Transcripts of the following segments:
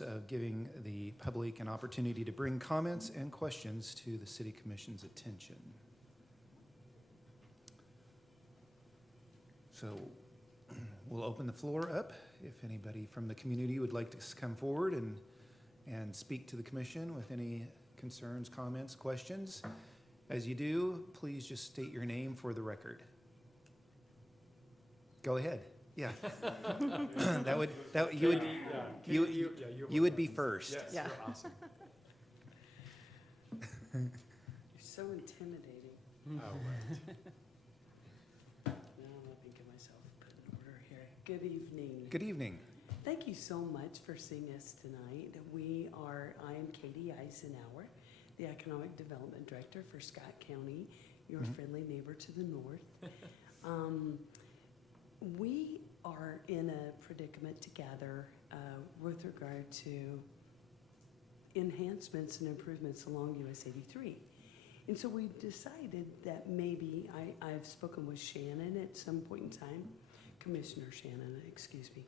of giving the public an opportunity to bring comments and questions to the City Commission's attention. So we'll open the floor up. If anybody from the community would like to come forward and speak to the commission with any concerns, comments, questions. As you do, please just state your name for the record. Go ahead. Yeah. You would be first. Yes, Yeah. you're awesome. You're so intimidating. Oh, right. Now let me get myself put in order here. Good evening. Good evening. Thank you so much for seeing us tonight. I am Katie Eisenhower, the Economic Development Director for Scott County, your friendly neighbor to the north. We are in a predicament together with regard to enhancements and improvements along US 83. And so we decided that maybe, I've spoken with Shannon at some point in time, Commissioner Shannon, excuse me,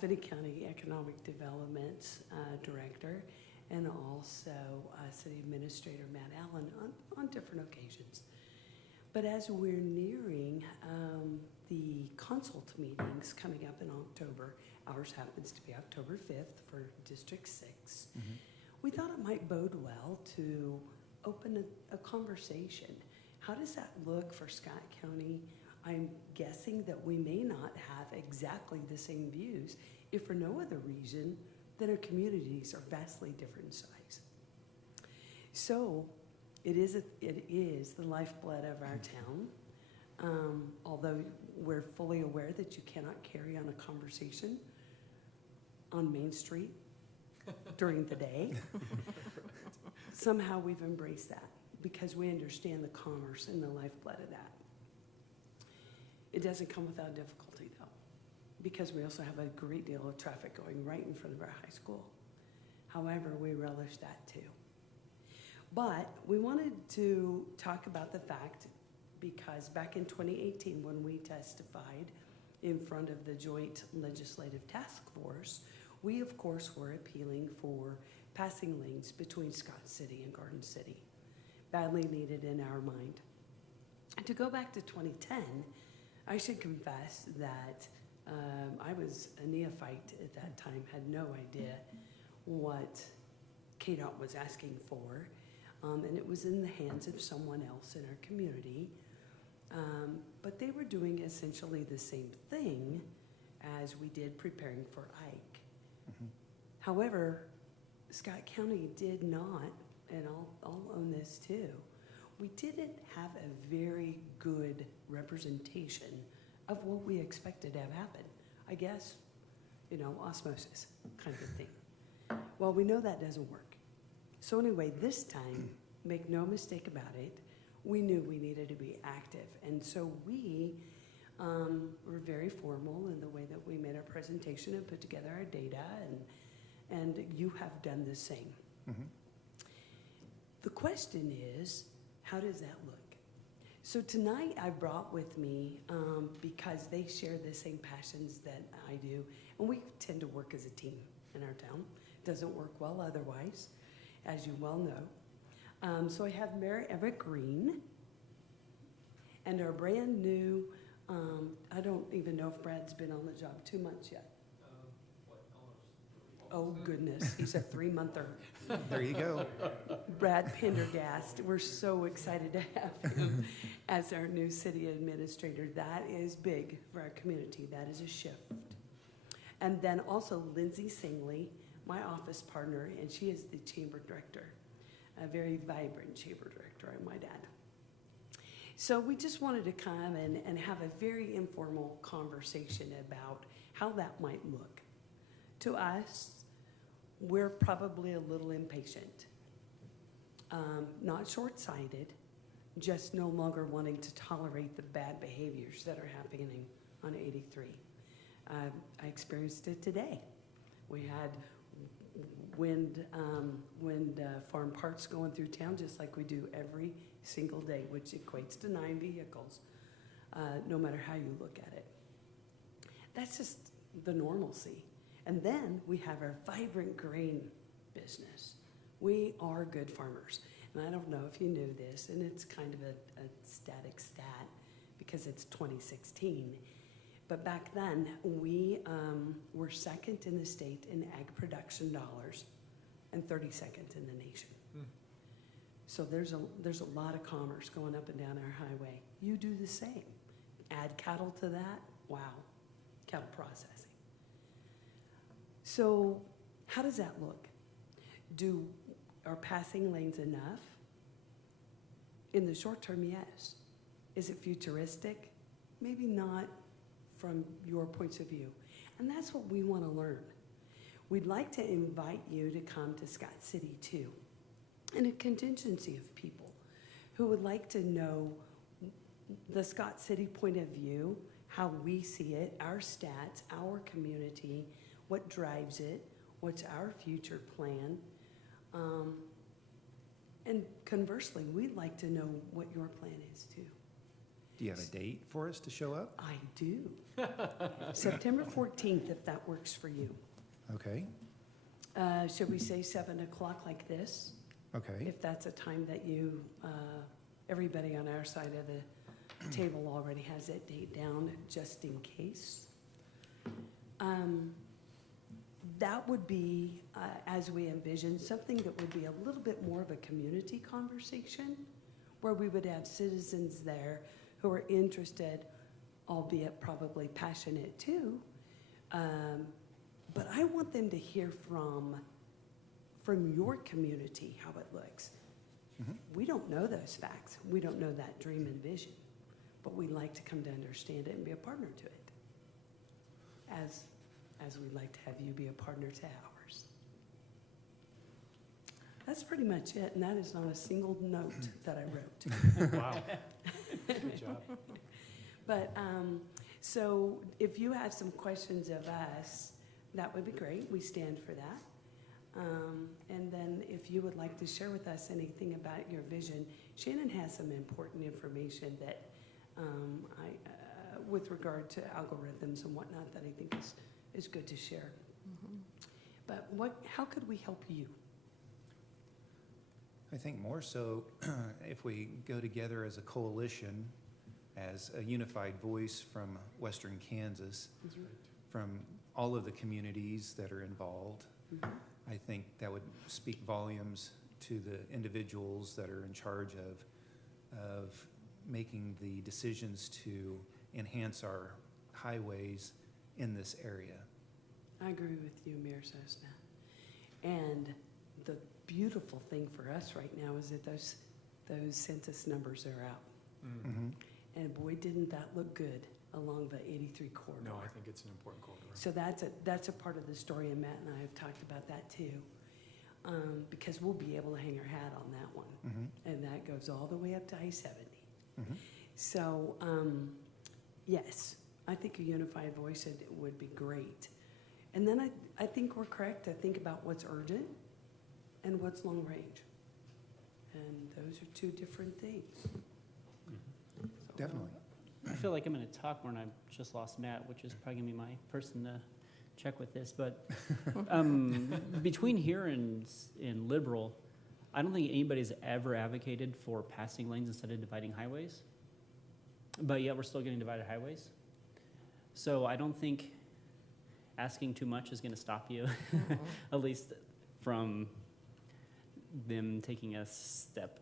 Finney County Economic Development Director, and also City Administrator Matt Allen on different occasions. But as we're nearing the consult meetings coming up in October, ours happens to be October 5th for District 6, we thought it might bode well to open a conversation. How does that look for Scott County? I'm guessing that we may not have exactly the same views, if for no other reason than our communities are vastly different in size. So it is the lifeblood of our town, although we're fully aware that you cannot carry on a conversation on Main Street during the day. Somehow we've embraced that because we understand the commerce and the lifeblood of that. It doesn't come without difficulty though, because we also have a great deal of traffic going right in front of our high school. However, we relish that too. But we wanted to talk about the fact, because back in 2018 when we testified in front of the Joint Legislative Task Force, we of course were appealing for passing lanes between Scott City and Garden City, badly needed in our mind. To go back to 2010, I should confess that I was a neophyte at that time, had no idea what KDOT was asking for, and it was in the hands of someone else in our community. But they were doing essentially the same thing as we did preparing for IKE. However, Scott County did not, and I'll own this too, we didn't have a very good representation of what we expected to have happen. I guess, osmosis kind of thing. Well, we know that doesn't work. So anyway, this time, make no mistake about it, we knew we needed to be active. And so we were very formal in the way that we made our presentation and put together our data, and you have done the same. The question is, how does that look? So tonight I brought with me, because they share the same passions that I do, and we tend to work as a team in our town. Doesn't work well otherwise, as you well know. So I have Mary Eva Green, and our brand new, I don't even know if Brad's been on the job 2 months yet. Oh goodness, he's a 3-monther. There you go. Brad Pendergast, we're so excited to have him as our new city administrator. That is big for our community, that is a shift. And then also Lindsay Singley, my office partner, and she is the chamber director, a very vibrant chamber director, I might add. So we just wanted to come and have a very informal conversation about how that might look. To us, we're probably a little impatient, not short-sighted, just no longer wanting to tolerate the bad behaviors that are happening on 83. I experienced it today. We had wind farm parts going through town just like we do every single day, which equates to 9 vehicles, no matter how you look at it. That's just the normalcy. And then we have our vibrant grain business. We are good farmers. And I don't know if you knew this, and it's kind of a static stat because it's 2016. But back then, we were second in the state in ag production dollars and 32nd in the nation. So there's a lot of commerce going up and down our highway. You do the same. Add cattle to that, wow, cattle processing. So how does that look? Are passing lanes enough? In the short term, yes. Is it futuristic? Maybe not from your points of view. And that's what we want to learn. We'd like to invite you to come to Scott City too, and a contingency of people who would like to know the Scott City point of view, how we see it, our stats, our community, what drives it, what's our future plan. And conversely, we'd like to know what your plan is too. Do you have a date for us to show up? I do. September 14th, if that works for you. Okay, Should we say 7 o'clock like this? okay. If that's a time that you, everybody on our side of the table already has that date down, just in case. That would be, as we envision, something that would be a little bit more of a community conversation, where we would have citizens there who are interested, albeit probably passionate too. But I want them to hear from your community how it looks. Mhm. We don't know those facts. We don't know that dream and vision, but we'd like to come to understand it and be a partner to it, as we'd like to have you be a partner to ours. That's pretty much it, and that is not a single note that I wrote. Wow. Good job. But, so if you have some questions of us, that would be great. We stand for that. And then if you would like to share with us anything about your vision, Shannon has some important information that with regard to algorithms and whatnot, that I think is good to share. But how could we help you? I think more so if we go together as a coalition, as a unified voice from Western Kansas, from all of the communities that are involved, I think that would speak volumes to the individuals that are in charge of making the decisions to enhance our highways in this area. I agree with you, Mayor Sosna. And the beautiful thing for us right now is that those census numbers are out. Mhm. And boy, didn't that look good along the 83 corridor. No, I think it's an important corridor. So that's a part of the story, and Matt and I have talked about that too. Because we'll be able to hang our hat on that one. Mhm. And that goes all the way up to I-70. Mhm. So, yes, I think a unified voice would be great. And then I think we're correct to think about what's urgent and what's long range. And those are two different things. So, Definitely. I feel like I'm going to talk more, and I've just lost Matt, which is probably going to be my person to check with this. But between here and Liberal, I don't think anybody's ever advocated for passing lanes instead of dividing highways. But yet we're still getting divided highways. So I don't think asking too much is going to stop you, at least from them taking a step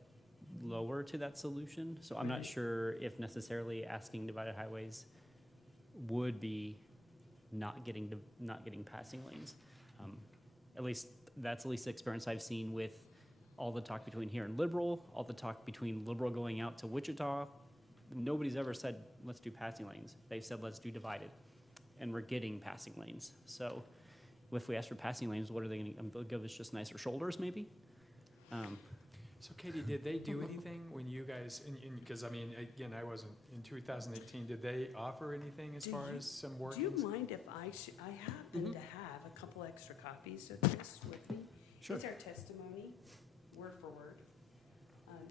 lower to that solution. So I'm not sure if necessarily asking divided highways would be not getting passing lanes. That's at least the experience I've seen with all the talk between here and Liberal, all the talk between Liberal going out to Wichita. Nobody's ever said, let's do passing lanes. They've said, let's do divided. And we're getting passing lanes. So if we ask for passing lanes, what are they going to give us? Just nicer shoulders, maybe? So Katie, did they do anything when you guys, because I mean, again, I wasn't, in 2018, did they offer anything as far as some work? Do you mind if I happen to have a couple extra copies of this with me? Sure. It's our testimony, word for word,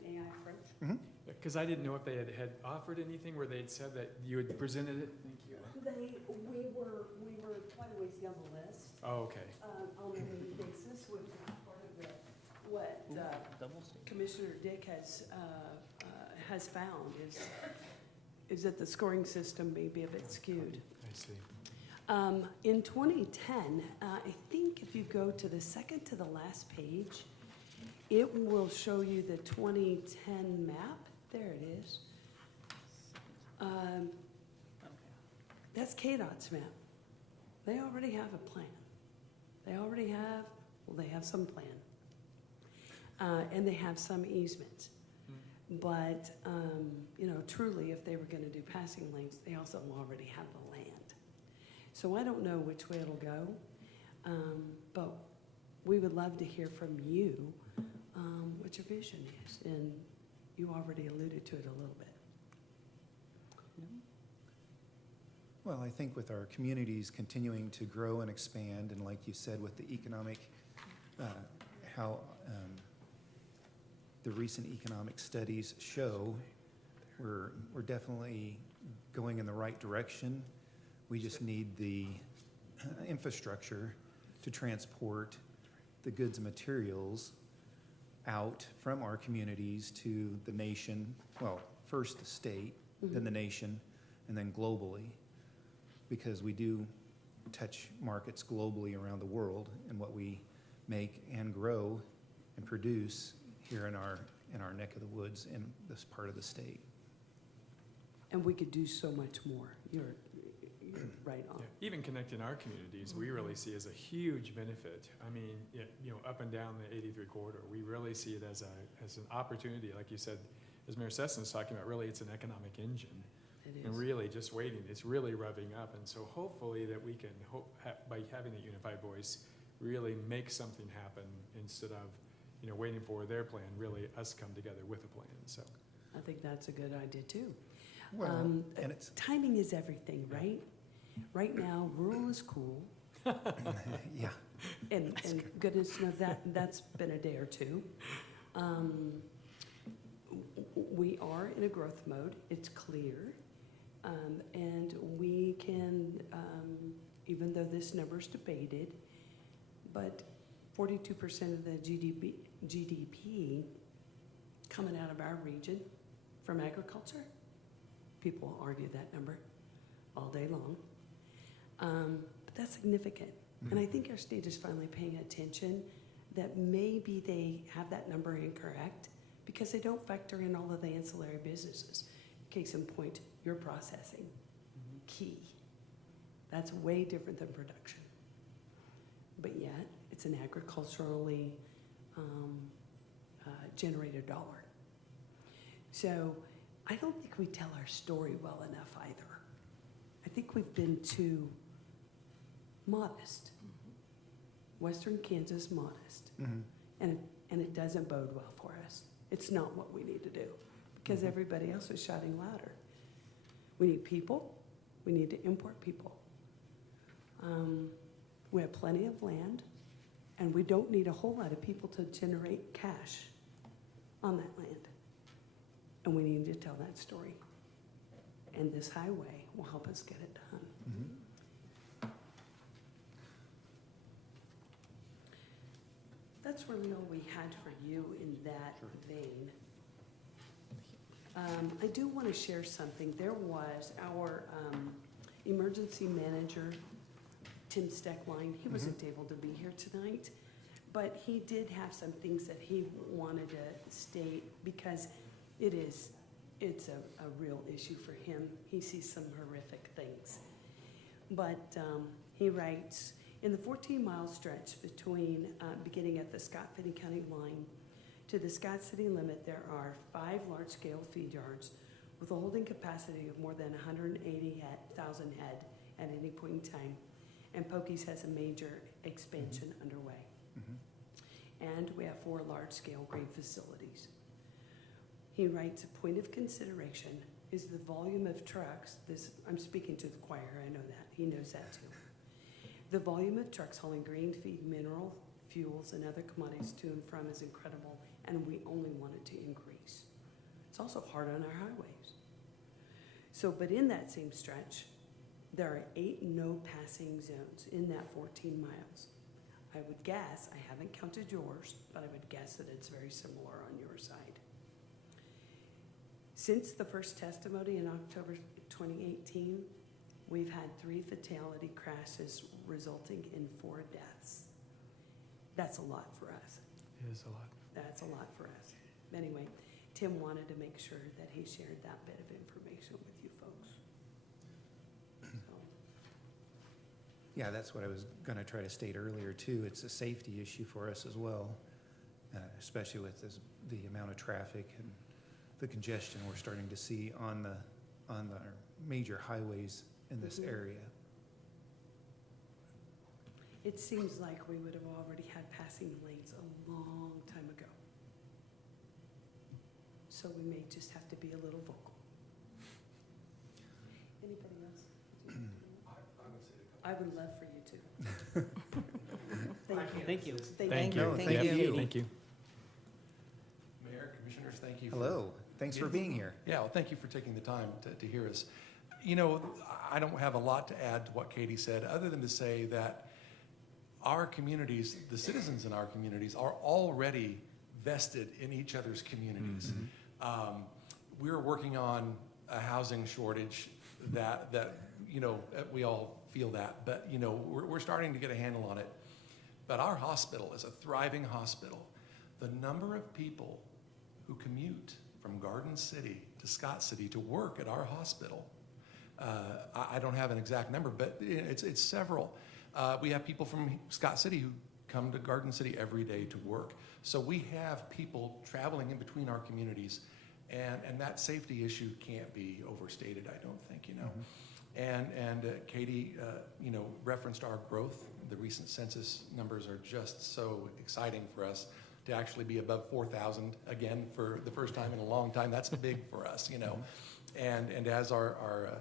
AI approach. Mhm. Because I didn't know if they had offered anything where they'd said that you had presented it. Thank you. We were quite a ways down the list, Oh, okay. on a daily basis, which is part of what Double stack. Commissioner Dick has found is that the scoring system may be a bit skewed. I see. In 2010, I think if you go to the second to the last page, it will show you the 2010 map. There it is. That's KDOT's map. They already have a plan. They have some plan. And they have some easements. But, truly, if they were gonna do passing lanes, they also already have the land. So I don't know which way it'll go, but we would love to hear from you, what your vision is, and you already alluded to it a little bit. Well, I think with our communities continuing to grow and expand, and like you said, with the economic, how the recent economic studies show, we're definitely going in the right direction. We just need the infrastructure to transport the goods and materials out from our communities to the nation, well, first the state, then the nation, and then globally, because we do touch markets globally around the world, and what we make and grow and produce here in our neck of the woods in this part of the state. And we could do so much more. You're right on. Yeah. Even connecting our communities, we really see as a huge benefit. I mean, up and down the 83 corridor, we really see it as an opportunity. Like you said, as Mayor Sesson was talking about, really it's an economic engine. It is. And really just waiting, it's really revving up. And so hopefully that we can, by having that unified voice, really make something happen instead of, waiting for their plan, really us come together with a plan, so. I think that's a good idea too. Well, and it's, Timing is everything, right? Right now, rural is cool, yeah, and goodness knows that's been a day or two. We are in a growth mode, it's clear, and we can, even though this number's debated, but 42% of the GDP coming out of our region from agriculture. People argue that number all day long. But that's significant. And I think our state is finally paying attention that maybe they have that number incorrect because they don't factor in all of the ancillary businesses. Case in point, your processing, key. That's way different than production. But yet, it's an agriculturally generated dollar. So I don't think we tell our story well enough either. I think we've been too modest. Western Kansas modest. And it doesn't bode well for us. It's not what we need to do because everybody else is shouting louder. We need people. We need to import people. We have plenty of land, and we don't need a whole lot of people to generate cash on that land. And we need to tell that story. And this highway will help us get it done. That's really all we had for you in that vein. I do want to share something. There was our emergency manager, Tim Steckline. He wasn't able to be here tonight, but he did have some things that he wanted to state because it's a real issue for him. He sees some horrific things. But he writes, in the 14-mile stretch between beginning at the Scott-Finney County line to the Scott City limit, there are 5 large-scale feed yards with a holding capacity of more than 180,000 head at any point in time. And Pokey's has a major expansion underway. And we have 4 large-scale grain facilities. He writes, a point of consideration is the volume of trucks. I'm speaking to the choir, I know that. He knows that too. The volume of trucks hauling grain feed, mineral, fuels, and other commodities to and from is incredible, and we only want it to increase. It's also hard on our highways. So, but in that same stretch, there are 8 no passing zones in that 14 miles. I would guess, I haven't counted yours, but I would guess that it's very similar on your side. Since the first testimony in October 2018, we've had 3 fatality crashes resulting in 4 deaths. That's a lot for us. It is a lot. That's a lot for us. Anyway, Tim wanted to make sure that he shared that bit of information with you folks. So, Yeah, that's what I was going to try to state earlier too. It's a safety issue for us as well, especially with the amount of traffic and the congestion we're starting to see on the major highways in this area. it seems like we would have already had passing lanes a long time ago. So we may just have to be a little vocal. Anybody else? I would love for you to. Thank you. Thank you. Thank you. Thank you. Mayor, Commissioners, thank you. Hello, thanks for being here. Yeah, well, thank you for taking the time to hear us. You know, I don't have a lot to add to what Katie said, other than to say that our communities, the citizens in our communities, are already vested in each other's communities. We're working on a housing shortage that you know, we all feel that, but you know, we're starting to get a handle on it. But our hospital is a thriving hospital. The number of people who commute from Garden City to Scott City to work at our hospital, I don't have an exact number, but it's several. We have people from Scott City who come to Garden City every day to work. So we have people traveling in between our communities, and that safety issue can't be overstated, I don't think, you know. And Katie, you know, referenced our growth. The recent census numbers are just so exciting for us to actually be above 4,000 again for the first time in a long time. That's big for us, you know. And as our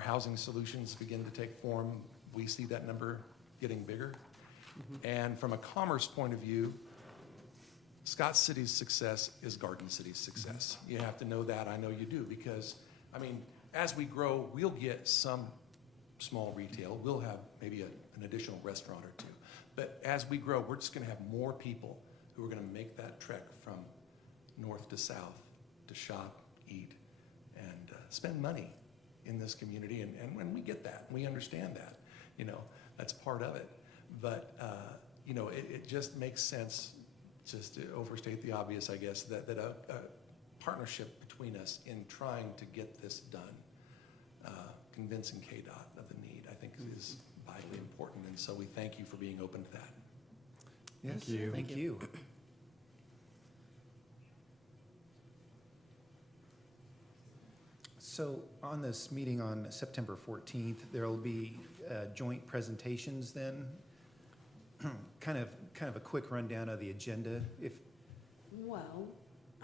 housing solutions begin to take form, we see that number getting bigger. And from a commerce point of view, Scott City's success is Garden City's success. You have to know that. I know you do, because, I mean, as we grow, we'll get some small retail. We'll have maybe an additional restaurant or two. But as we grow, we're just going to have more people who are going to make that trek from north to south to shop, eat, and spend money in this community. And when we get that, we understand that, you know, that's part of it. But, you know, it just makes sense, just to overstate the obvious, I guess, that a partnership between us in trying to get this done, convincing KDOT of the need, I think is vitally important. And so we thank you for being open to that. Yes, Thank you. thank you. So on this meeting on September 14th, there will be joint presentations then. kind of a quick rundown of the agenda. Well,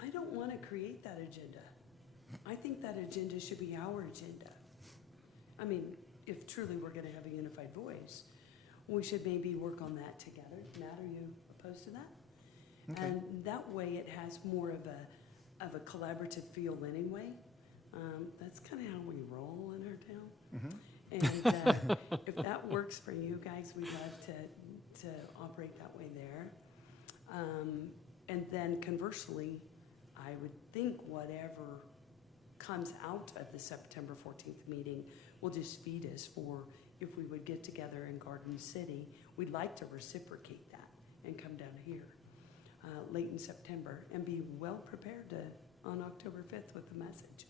I don't want to create that agenda. I think that agenda should be our agenda. I mean, if truly we're going to have a unified voice, we should maybe work on that together. Matt, are you opposed to that? Okay. And that way it has more of a collaborative feel anyway. That's kind of how we roll in our town. And if that works for you guys, we'd love to operate that way there. And then conversely, I would think whatever comes out of the September 14th meeting will just feed us for if we would get together in Garden City. We'd like to reciprocate that and come down here late in September and be well prepared on October 5th with the message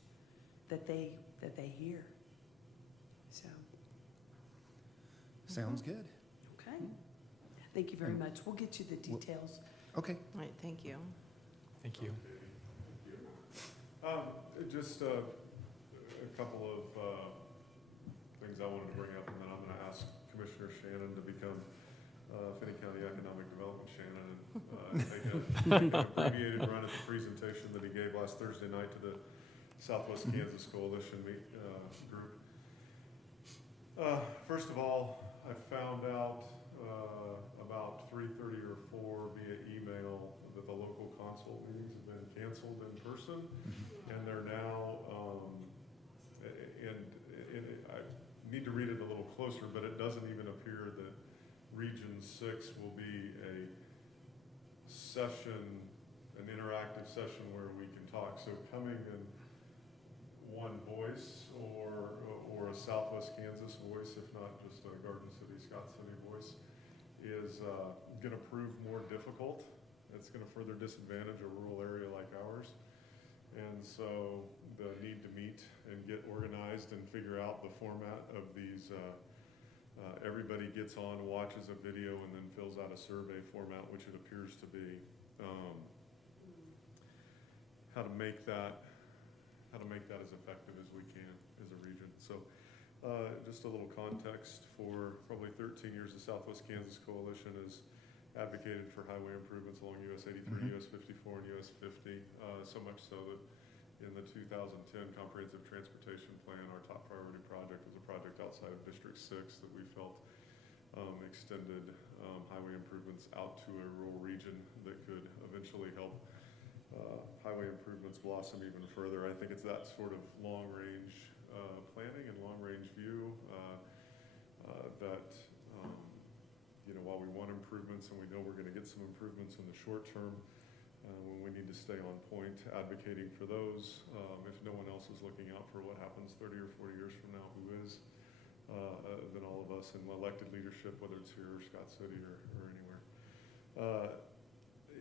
that they hear. So. Sounds good. Okay. Thank you very much. We'll get you the details. Okay. All right, thank you. Thank you. Just a couple of things I wanted to bring up, and then I'm going to ask Commissioner Shannon to become Finney County Economic Development Shannon and take an abbreviated run at the presentation that he gave last Thursday night to the Southwest Kansas Coalition group. First of all, I found out about 3:30 or 4 via email that the local consult meetings have been canceled in person, and they're now, I need to read it a little closer, but it doesn't even appear that Region 6 will be a session, an interactive session where we can talk. So coming in one voice or a Southwest Kansas voice, if not just a Garden City, Scott City voice, is going to prove more difficult. It's going to further disadvantage a rural area like ours. And so the need to meet and get organized and figure out the format of these, everybody gets on, watches a video, and then fills out a survey format, which it appears to be. How to make that as effective as we can as a region. So just a little context. For probably 13 years, the Southwest Kansas Coalition has advocated for highway improvements along US 83, US 54, and US 50, so much so that in the 2010 Comprehensive Transportation Plan, our top priority project was a project outside of District 6 that we felt extended highway improvements out to a rural region that could eventually help highway improvements blossom even further. I think it's that sort of long-range planning and long-range view that, while we want improvements and we know we're going to get some improvements in the short term, when we need to stay on point advocating for those, if no one else is looking out for what happens 30 or 40 years from now, who is, than all of us in elected leadership, whether it's here or Scott City or anywhere.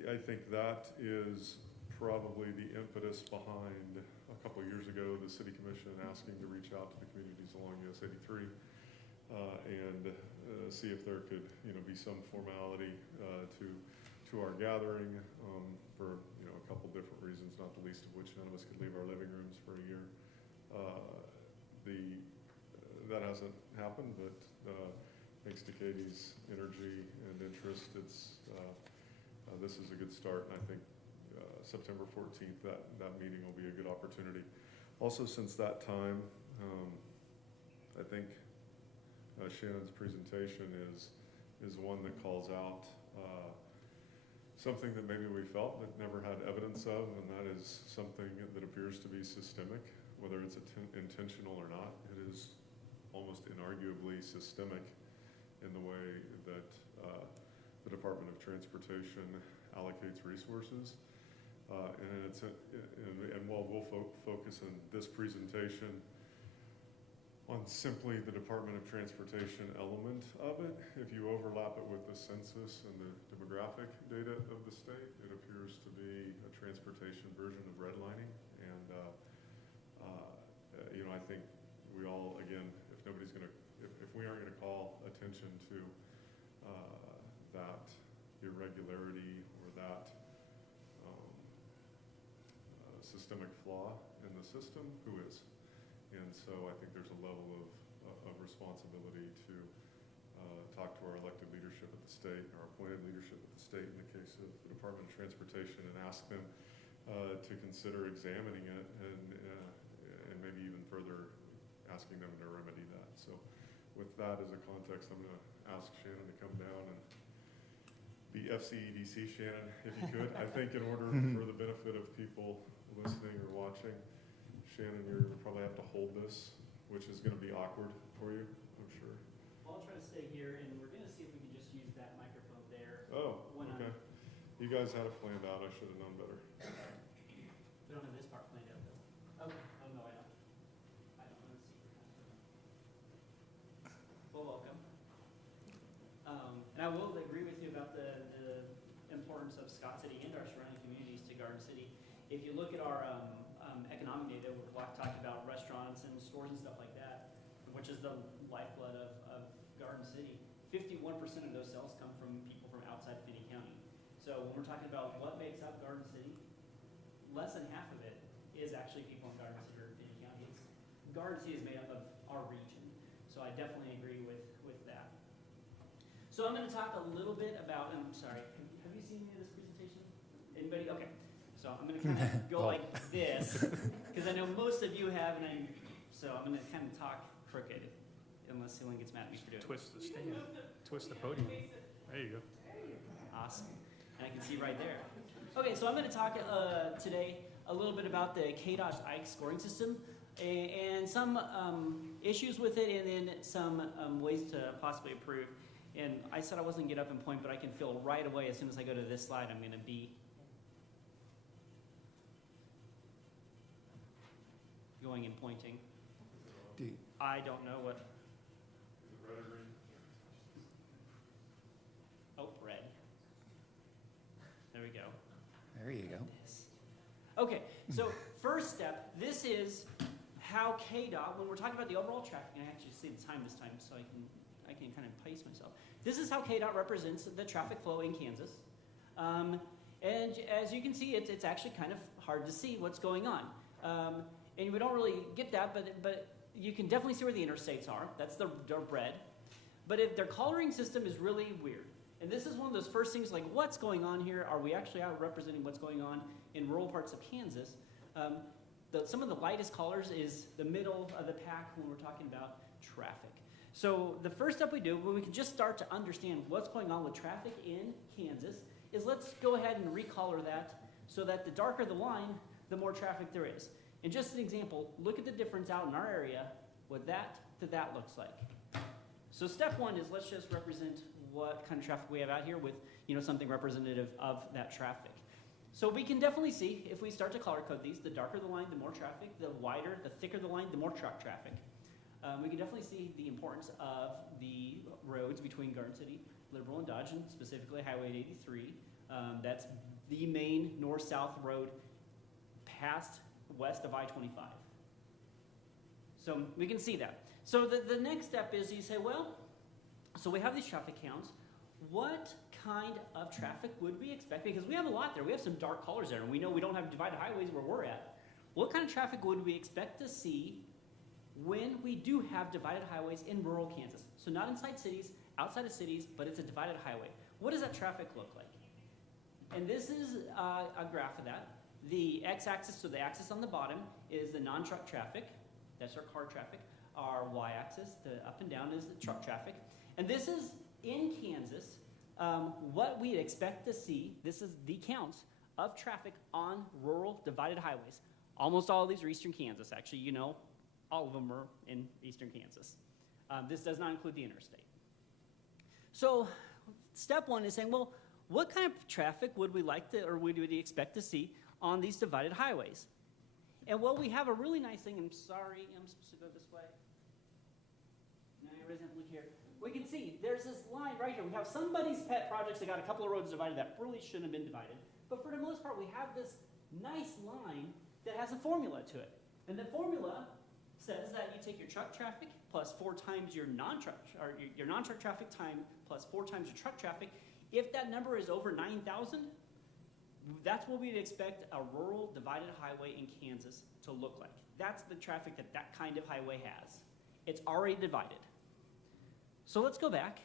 I think that is probably the impetus behind a couple of years ago the City Commission asking to reach out to the communities along US 83 and see if there could be some formality to our gathering for a couple different reasons, not the least of which none of us could leave our living rooms for a year. That hasn't happened, but thanks to Katie's energy and interest, this is a good start, and I think September 14th, that meeting will be a good opportunity. Also, since that time, I think Shannon's presentation is one that calls out something that maybe we felt but never had evidence of, and that is something that appears to be systemic, whether it's intentional or not. It is almost inarguably systemic in the way that the Department of Transportation allocates resources. And while we'll focus in this presentation on simply the Department of Transportation element of it, if you overlap it with the census and the demographic data of the state, it appears to be a transportation version of redlining. And I think we all, again, if we aren't going to call attention to that irregularity or that systemic flaw in the system, who is? And so I think there's a level of responsibility to talk to our elected leadership at the state, our appointed leadership at the state in the case of the Department of Transportation, and ask them to consider examining it and maybe even further asking them to remedy that. So with that as a context, I'm going to ask Shannon to come down and be FCEDC, Shannon, if you could. I think in order for the benefit of people listening or watching, Shannon, you're going to probably have to hold this, which is going to be awkward for you, I'm sure. Well, I'll try to stay here, and we're going to see if we can just use that microphone there. Oh, okay. You guys had it planned out. I should have known better. We don't have this part planned out, though. Oh, no, I don't. Let's see. Well, welcome. And I will agree with you about the importance of Scott City and our surrounding communities to Garden City. If you look at our economic data, we're talking about restaurants and stores and stuff like that, which is the lifeblood of Garden City. 51% of those sales come from people from outside Finney County. So when we're talking about what makes up Garden City, less than half of it is actually people in Garden City or Finney County. Garden City is made up of our region. So I definitely agree with that. So I'm going to talk a little bit about, I'm sorry, have you seen any of this presentation? Anybody? Okay. So I'm going to kind of go like this, because I know most of you have, so I'm going to kind of talk crooked, unless Celine gets mad at me for doing it. Twist the stand, twist the podium. There you go. Awesome. And I can see right there. Okay, so I'm going to talk today a little bit about the KDOT's IKE scoring system and some issues with it, and then some ways to possibly improve. And I said I wasn't going to get up and point, but I can feel right away as soon as I go to this slide I'm going to be going and pointing. Do you- I don't know what. Is it red or green? Oh, red. There we go. There you go. Okay, so first step, this is how KDOT, when we're talking about the overall traffic, and I actually see the time this time so I can kind of pace myself. This is how KDOT represents the traffic flow in Kansas. And as you can see, it's actually kind of hard to see what's going on. And we don't really get that, but you can definitely see where the interstates are. That's the dark red. But if their coloring system is really weird. And this is one of those first things like, what's going on here? Are we actually out representing what's going on in rural parts of Kansas? Some of the lightest colors is the middle of the pack when we're talking about traffic. So the first step we do, when we can just start to understand what's going on with traffic in Kansas, is let's go ahead and recolor that so that the darker the line, the more traffic there is. And just an example, look at the difference out in our area, what that to that looks like. So step one is let's just represent what kind of traffic we have out here with something representative of that traffic. So we can definitely see, if we start to color code these, the darker the line, the more traffic, the wider, the thicker the line, the more truck traffic. We can definitely see the importance of the roads between Garden City, Liberal, and Dodge, and specifically Highway 83. That's the main north-south road past west of I-25. So we can see that. So the next step is you say, well, so we have these traffic counts. What kind of traffic would we expect? Because we have a lot there. We have some dark colors there, and we know we don't have divided highways where we're at. What kind of traffic would we expect to see when we do have divided highways in rural Kansas? So not inside cities, outside of cities, but it's a divided highway. What does that traffic look like? And this is a graph of that. The x-axis, so the axis on the bottom, is the non-truck traffic. That's our car traffic. Our y-axis, the up and down, is the truck traffic. And this is in Kansas, what we expect to see. This is the counts of traffic on rural divided highways. Almost all of these are eastern Kansas. Actually, all of them are in eastern Kansas. This does not include the interstate. So step one is saying, well, what kind of traffic would we like to, or would we expect to see on these divided highways? And well, we have a really nice thing. I'm sorry, I'm supposed to go this way. No, it doesn't look here. We can see there's this line right here. We have somebody's pet projects that got a couple of roads divided that really shouldn't have been divided. But for the most part, we have this nice line that has a formula to it. And the formula says that you take your truck traffic plus 4 times your non-truck, or your non-truck traffic time plus 4 times your truck traffic. If that number is over 9,000, that's what we'd expect a rural divided highway in Kansas to look like. That's the traffic that kind of highway has. It's already divided. So let's go back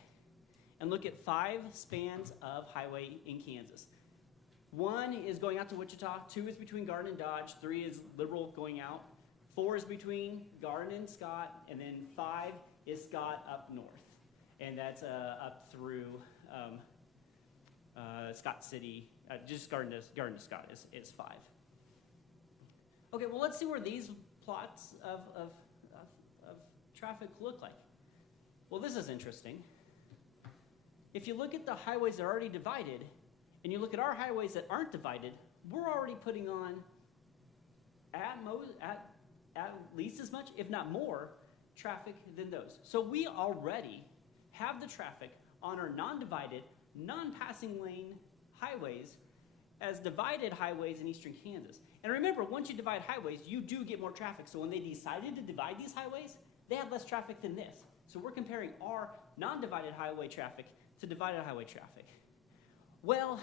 and look at 5 spans of highway in Kansas. 1 is going out to Wichita, 2 is between Garden and Dodge, 3 is Liberal going out, 4 is between Garden and Scott, and then 5 is Scott up north. And that's up through Scott City, just Garden to Scott is 5. Okay, well, let's see where these plots of traffic look like. Well, this is interesting. If you look at the highways that are already divided, and you look at our highways that aren't divided, we're already putting on at least as much, if not more, traffic than those. So we already have the traffic on our non-divided, non-passing lane highways as divided highways in eastern Kansas. And remember, once you divide highways, you do get more traffic. So when they decided to divide these highways, they had less traffic than this. So we're comparing our non-divided highway traffic to divided highway traffic. Well,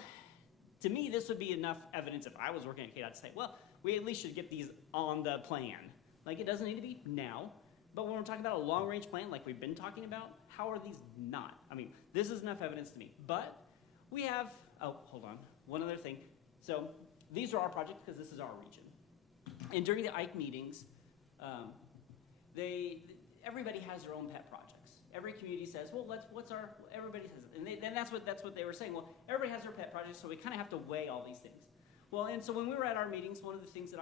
to me, this would be enough evidence if I was working at KDOT to say, well, we at least should get these on the plan. Like, it doesn't need to be now, but when we're talking about a long-range plan like we've been talking about, how are these not? I mean, this is enough evidence to me. But we have, oh, hold on, one other thing. So these are our projects because this is our region. And during the IKE meetings, everybody has their own pet projects. every community says, well, everybody says, and then that's what they were saying. Well, everybody has their pet projects, so we kind of have to weigh all these things. Well, and so when we were at our meetings, one of the things that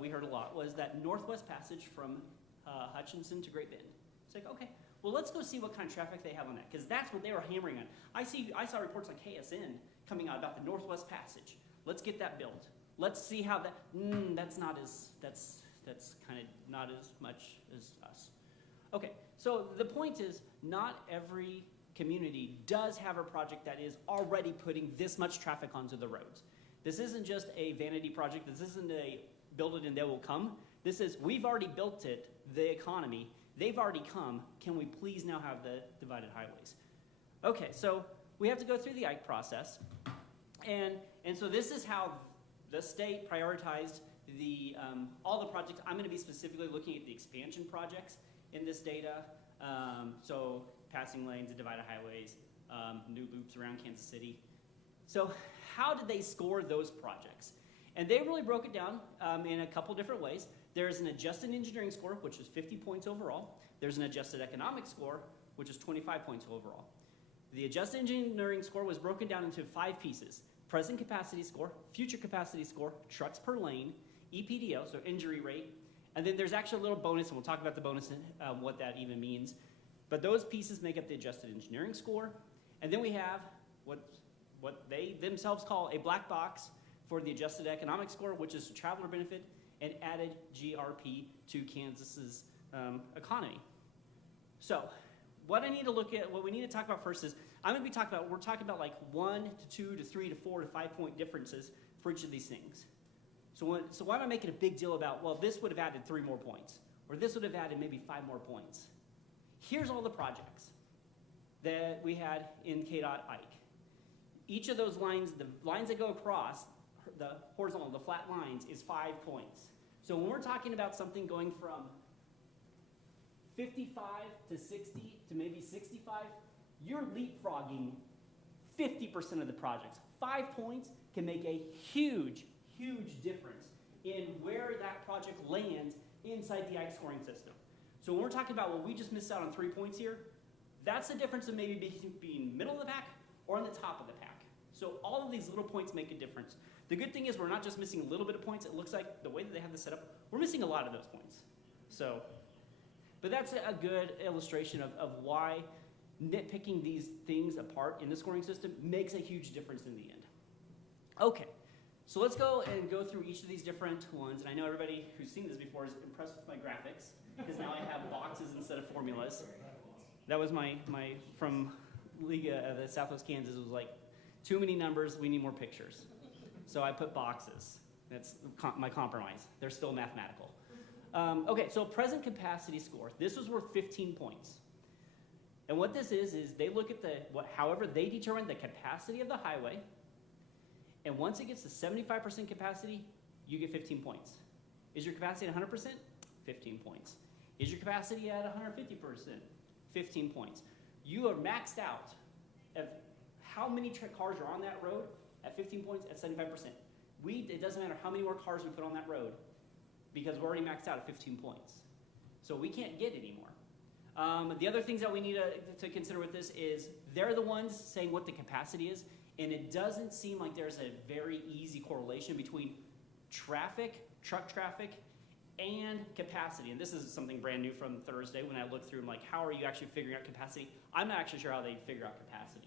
we heard a lot, was that Northwest Passage from Hutchinson to Great Bend. It's like, okay, well, let's go see what kind of traffic they have on that, because that's what they were hammering on. I saw reports on KSN coming out about the Northwest Passage. Let's get that built. Let's see how that, that's kind of not as much as us. Okay, so the point is, not every community does have a project that is already putting this much traffic onto the roads. This isn't just a vanity project. This isn't a build it and they will come. This is, we've already built it, the economy. They've already come. Can we please now have the divided highways? Okay, so we have to go through the IKE process. And so this is how the state prioritized all the projects. I'm going to be specifically looking at the expansion projects in this data. So passing lanes and divided highways, new loops around Kansas City. So how did they score those projects? And they really broke it down in a couple different ways. There's an adjusted engineering score, which is 50 points overall. There's an adjusted economic score, which is 25 points overall. The adjusted engineering score was broken down into 5 pieces: present capacity score, future capacity score, trucks per lane, EPDO, so injury rate, and then there's actually a little bonus, and we'll talk about the bonus and what that even means. But those pieces make up the adjusted engineering score. And then we have what they themselves call a black box for the adjusted economic score, which is traveler benefit and added GRP to Kansas's economy. So what we need to talk about first is, we're talking about like 1 to 2 to 3 to 4 to 5 point differences for each of these things. So why am I making a big deal about, well, this would have added 3 more points, or this would have added maybe 5 more points? Here's all the projects that we had in KDOT IKE. Each of those lines, the lines that go across, the horizontal, the flat lines, is 5 points. So when we're talking about something going from 55 to 60 to maybe 65, you're leapfrogging 50% of the projects. 5 points can make a huge, huge difference in where that project lands inside the IKE scoring system. So when we're talking about, well, we just missed out on 3 points here, that's the difference of maybe being middle of the pack or on the top of the pack. So all of these little points make a difference. The good thing is we're not just missing a little bit of points. It looks like the way that they have this set up, we're missing a lot of those points. So, but that's a good illustration of why nitpicking these things apart in the scoring system makes a huge difference in the end. Okay, so let's go through each of these different ones. And I know everybody who's seen this before is impressed with my graphics, because now I have boxes instead of formulas. That was my from League of the Southwest Kansas, was like, too many numbers, we need more pictures. So I put boxes. That's my compromise. They're still mathematical. Okay, so present capacity score. This was worth 15 points. And what this is they look at however they determine the capacity of the highway, and once it gets to 75% capacity, you get 15 points. Is your capacity at 100%? 15 points. Is your capacity at 150%? 15 points. You are maxed out of how many cars are on that road at 15 points at 75%. It doesn't matter how many more cars we put on that road, because we're already maxed out at 15 points. So we can't get any more. The other things that we need to consider with this is they're the ones saying what the capacity is, and it doesn't seem like there's a very easy correlation between traffic, truck traffic, and capacity. And this is something brand new from Thursday when I looked through and like, how are you actually figuring out capacity? I'm not actually sure how they figure out capacity.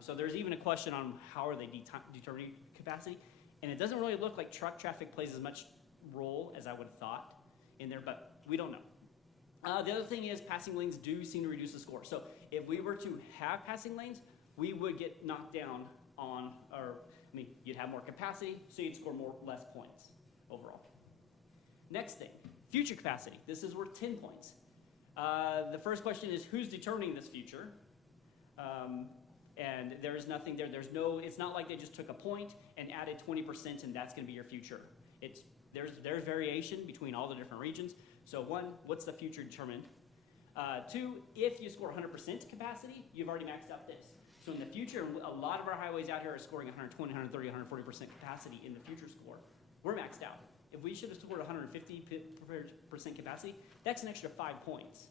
So there's even a question on how are they determining capacity. And it doesn't really look like truck traffic plays as much role as I would have thought in there, but we don't know. The other thing is passing lanes do seem to reduce the score. So if we were to have passing lanes, we would get knocked down on, you'd have more capacity, so you'd score less points overall. Next thing, future capacity. This is worth 10 points. The first question is, who's determining this future? And there is nothing there. It's not like they just took a point and added 20% and that's going to be your future. There's variation between all the different regions. So 1, what's the future determined? 2, if you score 100% capacity, you've already maxed out this. So in the future, a lot of our highways out here are scoring 120, 130, 140% capacity in the future score. We're maxed out. If we should have scored 150% capacity, that's an extra 5 points.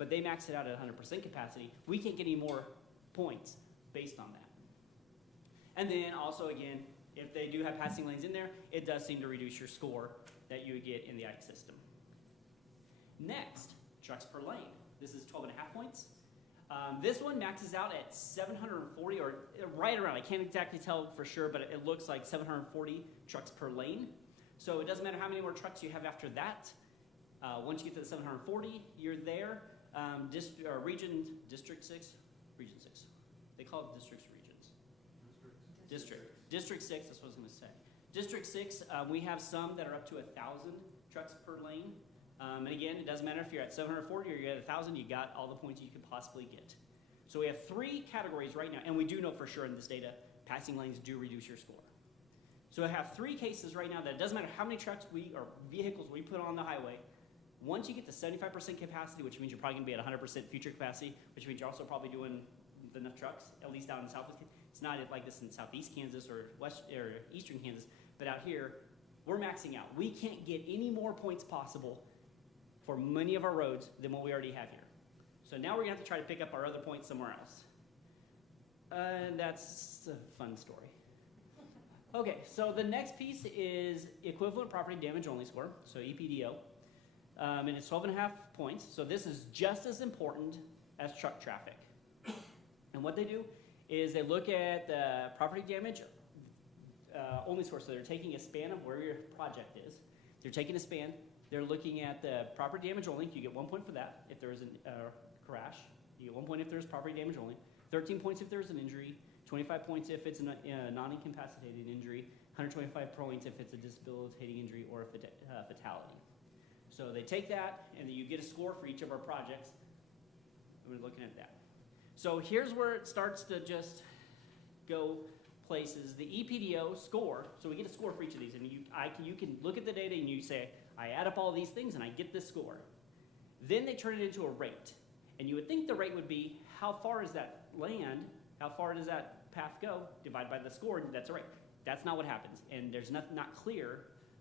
but they max it out at 100% capacity. We can't get any more points based on that. And then also, again, if they do have passing lanes in there, it does seem to reduce your score that you would get in the IKE system. Next, trucks per lane. This is 12.5 points. This one maxes out at 740, or right around, I can't exactly tell for sure, but it looks like 740 trucks per lane. So it doesn't matter how many more trucks you have after that. Once you get to the 740, you're there. District 6, Region 6. They call it districts or regions. District 6, that's what I was going to say. District 6, we have some that are up to 1,000 trucks per lane. And again, it doesn't matter if you're at 740 or you're at 1,000, you got all the points you could possibly get. So we have 3 categories right now, and we do know for sure in this data, passing lanes do reduce your score. So I have 3 cases right now that it doesn't matter how many trucks or vehicles we put on the highway. Once you get to 75% capacity, which means you're probably going to be at 100% future capacity, which means you're also probably doing enough trucks, at least down in Southwest. It's not like this in Southeast Kansas or Eastern Kansas, but out here, we're maxing out. We can't get any more points possible for many of our roads than what we already have here. So now we're going to have to try to pick up our other points somewhere else. That's a fun story. Okay, so the next piece is equivalent property damage only score, so EPDO. And it's 12.5 points. So this is just as important as truck traffic. And what they do is they look at the property damage only score. So they're taking a span of where your project is. They're taking a span. They're looking at the property damage only. You get 1 point for that if there is a crash. You get 1 point if there's property damage only. 13 points if there's an injury. 25 points if it's a non-incapacitated injury. 125 points if it's a debilitating injury or a fatality. So they take that, and then you get a score for each of our projects. And we're looking at that. So here's where it starts to just go places. The EPDO score, so we get a score for each of these, and you can look at the data and you say, I add up all these things and I get this score. Then they turn it into a rate. And you would think the rate would be how far is that land, how far does that path go, divided by the score, and that's a rate. That's not what happens, and there's not clear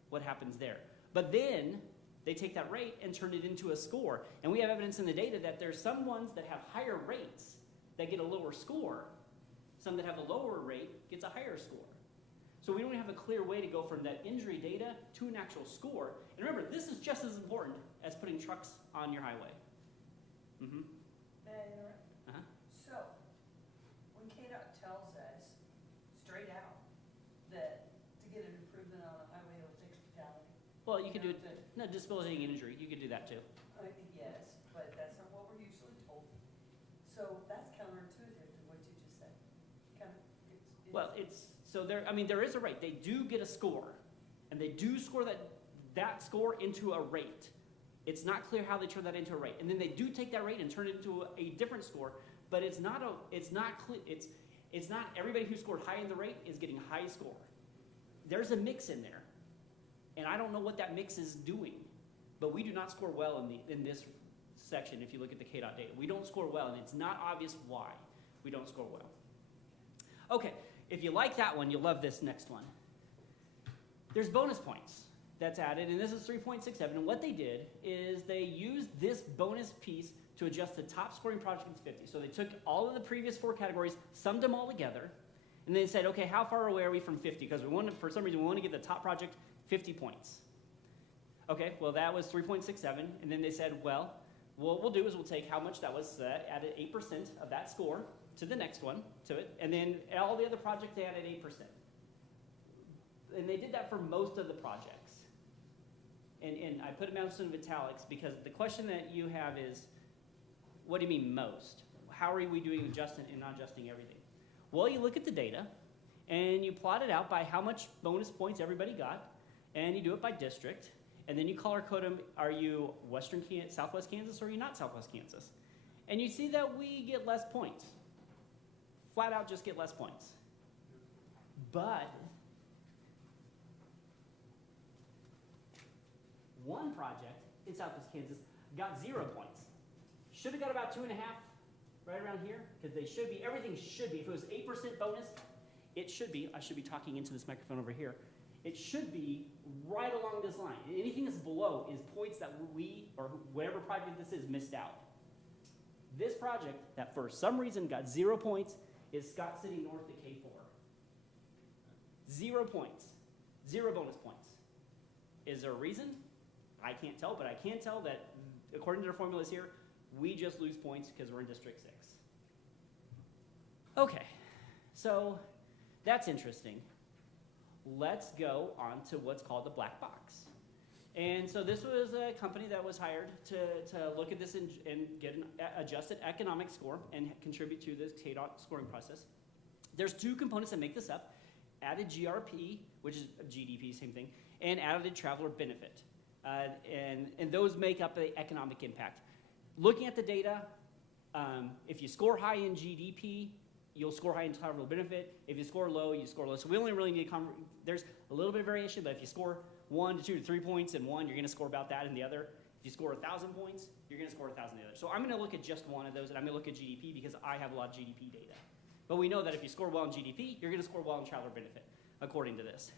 what happens there. But then they take that rate and turn it into a score. And we have evidence in the data that there's some ones that have higher rates that get a lower score. Some that have a lower rate gets a higher score. So we don't have a clear way to go from that injury data to an actual score. And remember, this is just as important as putting trucks on your highway. Mm-hmm. May I interrupt? Uh-huh. So, when KDOT tells us straight out that to get an improvement on a highway, it'll fix fatality. Well, you could do it, no, debilitating injury, you could do that too. Yes, but that's not what we're usually told. So that's counterintuitive to what you just said. Well, there is a rate. They do get a score, and they do score that score into a rate. It's not clear how they turn that into a rate, and then they do take that rate and turn it into a different score. But it's not everybody who scored high in the rate is getting a high score. There's a mix in there, and I don't know what that mix is doing. But we do not score well in this section. If you look at the KDOT data, we don't score well, and it's not obvious why we don't score well. Okay. If you like that one, you'll love this next one. There's bonus points that's added, and this is 3.67. And what they did is they used this bonus piece to adjust the top scoring project to 50. So they took all of the previous 4 categories, summed them all together, and they said, okay, how far away are we from 50? Because for some reason, we want to give the top project 50 points. Okay, well, that was 3.67. And then they said, well, what we'll do is we'll take how much that was, so that added 8% of that score to the next one, to it, and then all the other projects, they added 8%. And they did that for most of the projects. And I put them out in italics because the question that you have is, what do you mean most? How are we doing adjusting and not adjusting everything? Well, you look at the data, and you plot it out by how much bonus points everybody got, and you do it by district, and then you color code them, are you Southwest Kansas, or are you not Southwest Kansas? And you see that we get less points. Flat out just get less points. But one project in Southwest Kansas got 0 points. Should have got about 2.5 right around here, because everything should be, if it was 8% bonus, it should be, I should be talking into this microphone over here, it should be right along this line. Anything that's below is points that we, or whatever project this is, missed out. This project that for some reason got 0 points is Scott City North to K4. 0 points, 0 bonus points. Is there a reason? I can't tell, but I can tell that according to their formulas here, we just lose points because we're in District 6. Okay, so that's interesting. Let's go on to what's called the black box. And so this was a company that was hired to look at this and get an adjusted economic score and contribute to this KDOT scoring process. There's two components that make this up: added GRP, which is GDP, same thing, and added traveler benefit. And those make up the economic impact. Looking at the data, if you score high in GDP, you'll score high in traveler benefit. If you score low, you score low. So we only really need there's a little bit of variation, but if you score 1 to 2 to 3 points in one, you're going to score about that in the other. If you score 1,000 points, you're going to score 1,000 in the other. So I'm going to look at just one of those, and I'm going to look at GDP because I have a lot of GDP data. But we know that if you score well in GDP, you're going to score well in traveler benefit, according to this.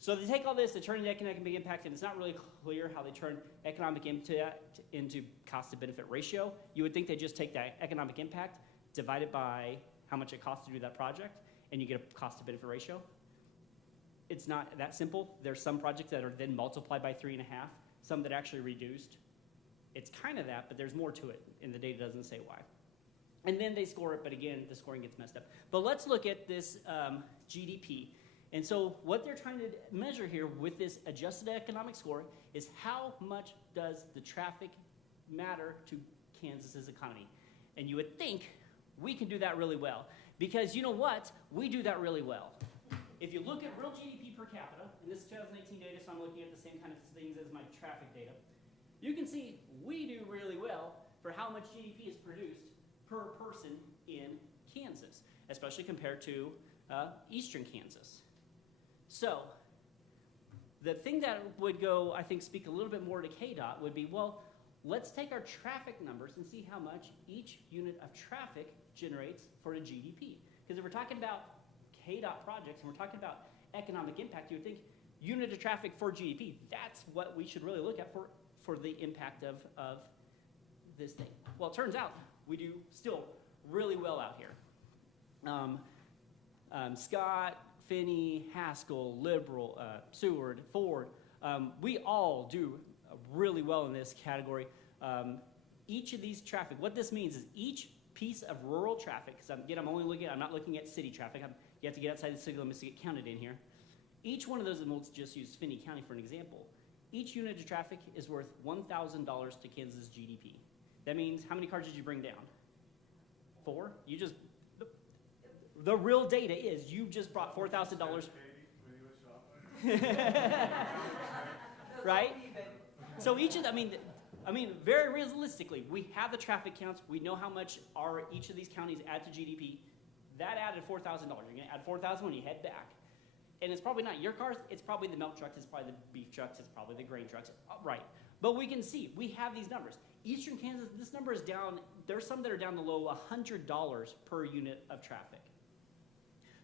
So they take all this, they turn it into economic impact, and it's not really clear how they turn economic impact into cost to benefit ratio. You would think they just take that economic impact, divide it by how much it costs to do that project, and you get a cost to benefit ratio. It's not that simple. There's some projects that are then multiplied by 3.5, some that actually reduced. It's kind of that, but there's more to it, and the data doesn't say why. And then they score it, but again, the scoring gets messed up. But let's look at this GDP. And so what they're trying to measure here with this adjusted economic score is how much does the traffic matter to Kansas's economy. And you would think we can do that really well, because you know what? We do that really well. If you look at real GDP per capita, and this is 2018 data, so I'm looking at the same kind of things as my traffic data, you can see we do really well for how much GDP is produced per person in Kansas, especially compared to eastern Kansas. So the thing that would go, I think, speak a little bit more to KDOT would be, well, let's take our traffic numbers and see how much each unit of traffic generates for a GDP. Because if we're talking about KDOT projects and we're talking about economic impact, you would think unit of traffic for GDP, that's what we should really look at for the impact of this thing. Well, it turns out we do still really well out here. Scott, Finney, Haskell, Liberal, Seward, Ford, we all do really well in this category. Each of these traffic, what this means is each piece of rural traffic, because again, I'm not looking at city traffic. You have to get outside the city limits to get counted in here. Each one of those, and we'll just use Finney County for an example, each unit of traffic is worth $1,000 to Kansas GDP. That means, how many cars did you bring down? 4? You just, the real data is you just brought $4,000. Right? So each of them, I mean, very realistically, we have the traffic counts. We know how much each of these counties add to GDP. That added $4,000. You're going to add $4,000 when you head back. And it's probably not your cars. It's probably the milk trucks. It's probably the beef trucks. It's probably the grain trucks. Right. But we can see, we have these numbers. Eastern Kansas, this number is down. There's some that are down to low $100 per unit of traffic.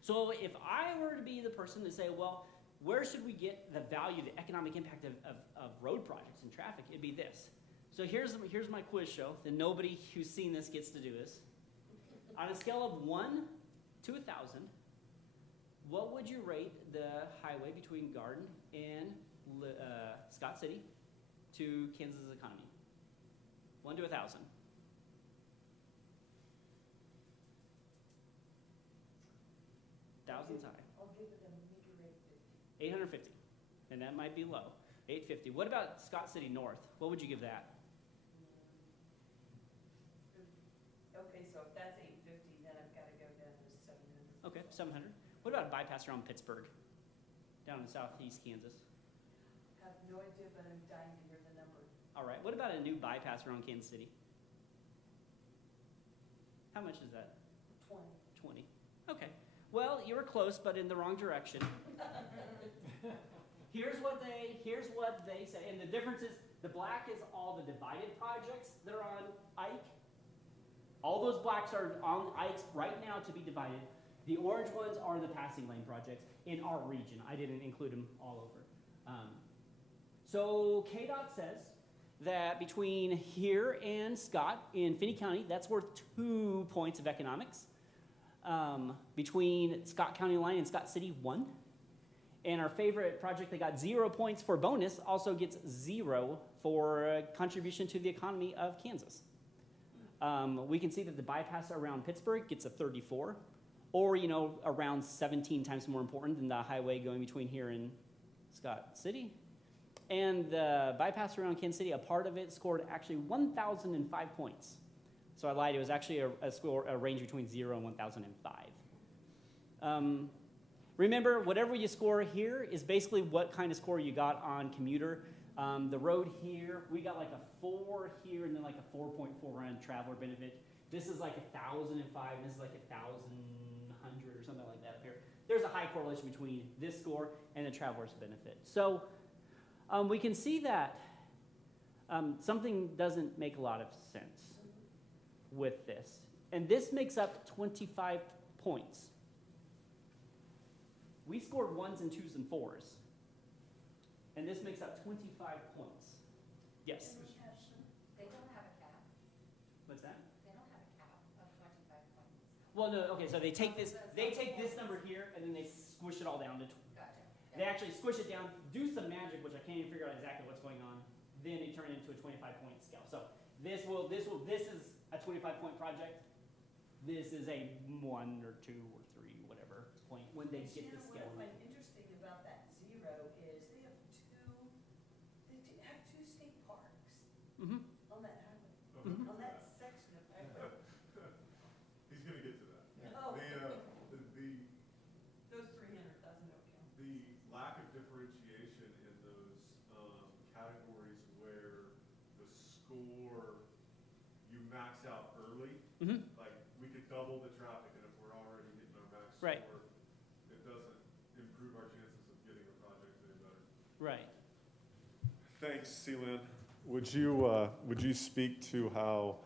So if I were to be the person to say, well, where should we get the value, the economic impact of road projects and traffic, it'd be this. So here's my quiz show, and nobody who's seen this gets to do this. On a scale of 1 to 1,000, what would you rate the highway between Garden and Scott City to Kansas' economy? 1 to 1,000. Thousands high. I'll give it a meager 850, and that might be low. 850. What about Scott City North? What would you give that? Okay, so if that's 850, then I've got to go down to 700. Okay, 700. What about a bypass around Pittsburgh, down in southeast Kansas? I have no idea, but I'm dying to hear the number. All right. What about a new bypass around Kansas City? How much is that? 20. 20. Okay. Well, you were close, but in the wrong direction. Here's what they say, and the difference is the black is all the divided projects that are on IKE. All those blacks are on IKEs right now to be divided. The orange ones are the passing lane projects in our region. I didn't include them all over. So KDOT says that between here and Scott in Finney County, that's worth 2 points of economics. Between Scott County line and Scott City, 1. And our favorite project that got 0 points for bonus also gets 0 for contribution to the economy of Kansas. We can see that the bypass around Pittsburgh gets a 34, or around 17 times more important than the highway going between here and Scott City. And the bypass around Kansas City, a part of it scored actually 1,005 points. So I lied, it was actually a range between 0 and 1,005. Remember, whatever you score here is basically what kind of score you got on commuter. The road here, we got like a 4 here and then like a 4.4 on traveler benefit. This is like 1,005, and this is like 1,100 or something like that up here. There's a high correlation between this score and the traveler's benefit. So we can see that something doesn't make a lot of sense with this. And this makes up 25 points. We scored 1s and 2s and 4s. And this makes up 25 points. Yes? They don't have a cap. What's that? They don't have a cap of 25 points. Well, no, okay, so they take this number here and then they squish it all down to Gotcha. They actually squish it down, do some magic, which I can't even figure out exactly what's going on. Then they turn it into a 25-point scale. So this is a 25-point project. This is a 1 or 2 or 3, whatever point when they get the scale. What I find interesting about that 0 is they have two state parks Mm-hmm. on that highway, Mhm. on that section of highway. He's gonna get to that. Oh, The those 300,000 don't count. the lack of differentiation in those categories where the score, you max out early, Mm-hmm. like we could double the traffic, and if we're already hitting our max Right. score, it doesn't improve our chances of getting a project any better. Right. Thanks, Sealand. Would you speak to how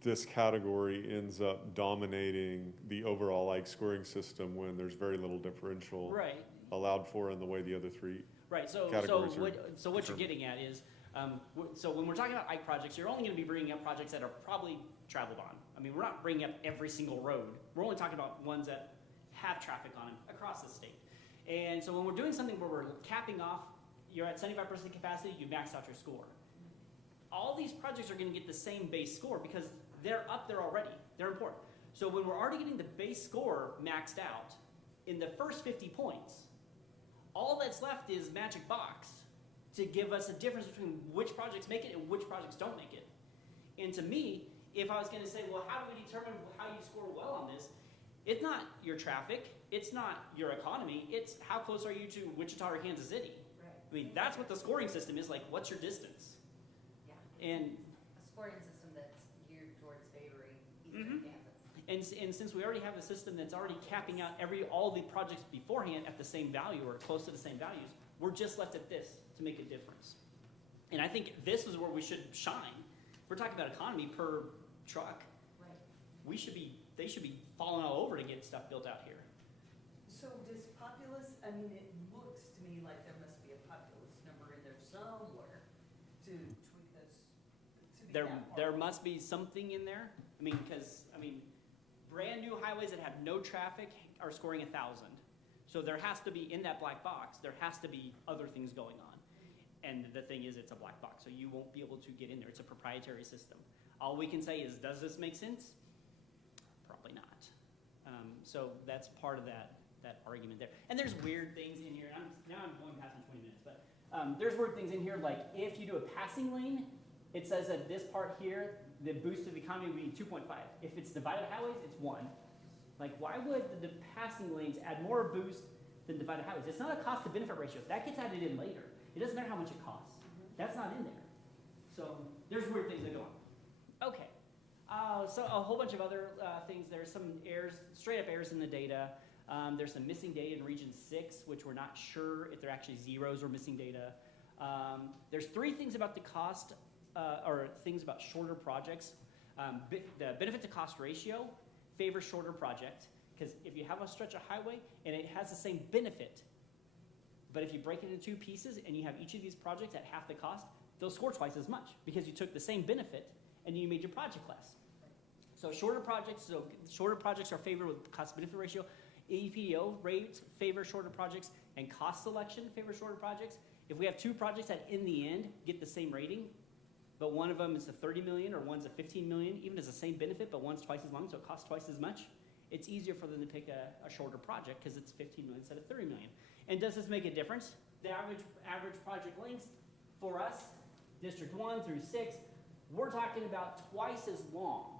this category ends up dominating the overall IKE scoring system when there's very little differential Right. allowed for in the way the other three? Right. So Categories what you're determined. getting at is, so when we're talking about IKE projects, you're only going to be bringing up projects that are probably traveled on. I mean, we're not bringing up every single road. We're only talking about ones that have traffic on them across the state. And so when we're doing something where we're capping off, you're at 75% capacity, you maxed out your score. All these projects are going to get the same base score because they're up there already. They're important. So when we're already getting the base score maxed out in the first 50 points, all that's left is magic box to give us a difference between which projects make it and which projects don't make it. And to me, if I was going to say, well, how do we determine how you score well on this? It's not your traffic. It's not your economy. It's how close are you to Wichita or Kansas City? Right. I mean, that's what the scoring system is like. What's your distance? Yeah. And A scoring system that's geared towards favoring Mhm. Eastern Kansas. and since we already have a system that's already capping out all the projects beforehand at the same value or close to the same values, we're just left at this to make a difference. And I think this is where we should shine. If we're talking about economy per truck, Right. they should be falling all over to get stuff built out here. So does populace, I mean, it looks to me like there must be a populace number in there somewhere to tweak this, to be that far. There must be something in there. I mean, because brand new highways that have no traffic are scoring 1,000. So there has to be, in that black box, there has to be other things going on. And the thing is, it's a black box, so you won't be able to get in there. It's a proprietary system. All we can say is, does this make sense? Probably not. So that's part of that argument there. And there's weird things in here. Now I'm going past in 20 minutes, but there's weird things in here, like if you do a passing lane, it says that this part here, the boost to the economy would be 2.5. If it's divided highways, it's 1. Like, why would the passing lanes add more boost than divided highways? It's not a cost to benefit ratio. That gets added in later. It doesn't matter how much it costs. That's not in there. So there's weird things that go on. Okay. So a whole bunch of other things. There's some errors, straight up errors in the data. There's some missing data in region 6, which we're not sure if they're actually zeros or missing data. There's 3 things about the cost, or things about shorter projects. The benefit to cost ratio favors shorter project, because if you have a stretch of highway and it has the same benefit, But if you break it into two pieces and you have each of these projects at half the cost, they'll score twice as much because you took the same benefit and you made your project less. So shorter projects are favored with cost benefit ratio. EPO rates favor shorter projects, and cost selection favor shorter projects. If we have two projects that in the end get the same rating, but one of them is a 30 million or one's a 15 million, even as the same benefit, but one's twice as long, so it costs twice as much, it's easier for them to pick a shorter project because it's 15 million instead of 30 million. And does this make a difference? The average project lengths for us, District 1 through 6, we're talking about twice as long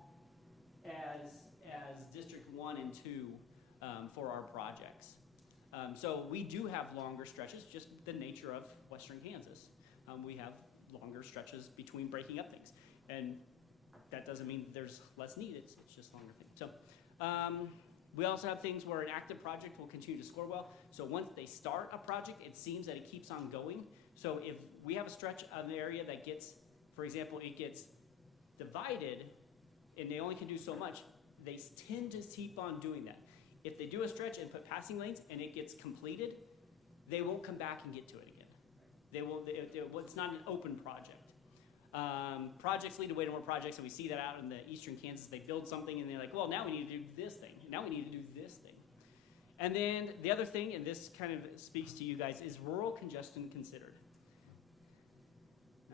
as District 1 and 2 for our projects. So we do have longer stretches, just the nature of Western Kansas. We have longer stretches between breaking up things. And that doesn't mean there's less need, it's just longer things. So we also have things where an active project will continue to score well. So once they start a project, it seems that it keeps on going. So if we have a stretch of an area that gets, for example, it gets divided and they only can do so much, they tend to keep on doing that. If they do a stretch and put passing lanes and it gets completed, they won't come back and get to it again. It's not an open project. Projects lead to way to more projects, and we see that out in the eastern Kansas. They build something and they're like, well, now we need to do this thing. Now we need to do this thing. And then the other thing, and this kind of speaks to you guys, is rural congestion considered.